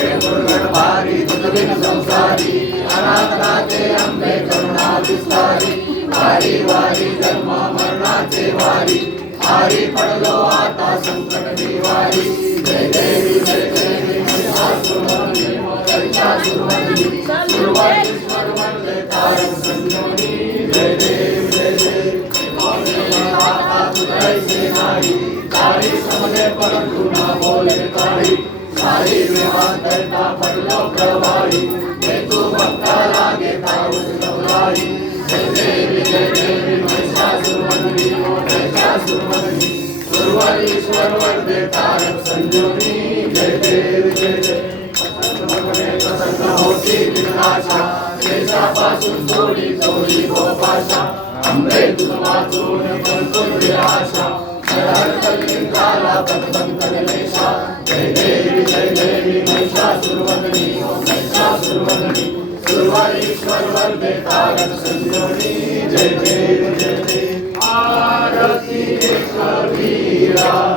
भारी तुझबिन संसारी अनाथनाथे अंबे करुणा विस्तारी वारी वारी जन्म मरणाचे वारी हारी पडलो आता संकट निवारी जय देवी महिषासुरमर्दिनी महिषासुरमर्दिनी सुरवारीश्वर वंदे तारक संजीवनी जय देवी माता तुझैसे नाही सारी समजे परंतु ना बोले काही सारी विवाद करता पडलो प्रवाही हे तू भक्ता लागे ताऊस गौराई जय देवी महिषासुरमर्दिनी महिषासुरमर्दिनी सुरवारीश्वर वरदे तारक संजीवनी जय देवी प्रसन्न होती विनाशा देशापासून सोडी सोडी गोपाशा अंबे तुझ वाचून करतो निराशा झाला पदबंधनलेशा जय देवी महिषासुरमर्दिनी महिषासुरमर्दिनी सुरवारीश्वर वरदे तारक संजीवनी जय देवी आरती कबीरा।